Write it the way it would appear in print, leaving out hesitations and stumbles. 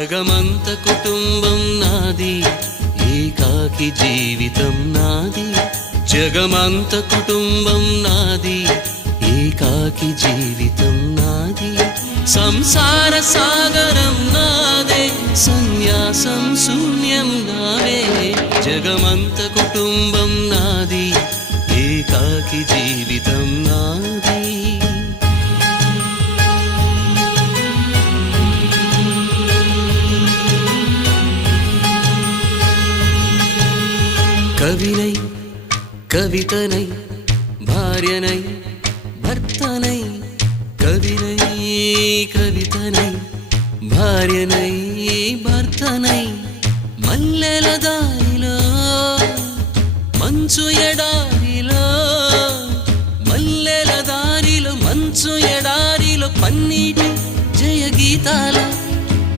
జగమంత కుటుంబం నాది, ఏకాకి జీవితం నాది. జగమంత కుటుంబం నాది, ఏకాకి జీవితం నాది. సంసార సాగరం నాదే, సన్యాసం శూన్యం నావే. జగమంత కుటుంబం నాది, ఏకాకి జీవితం నాది. కవినై కవితనై భార్యనై భర్తనై, కవినై కవితనై భార్యనై భర్తనై. మల్లెల దారిలో మంచు ఎడారిలో, మల్లెల దారిలో మంచు ఎడారిలో పన్నీటి జయ గీతాల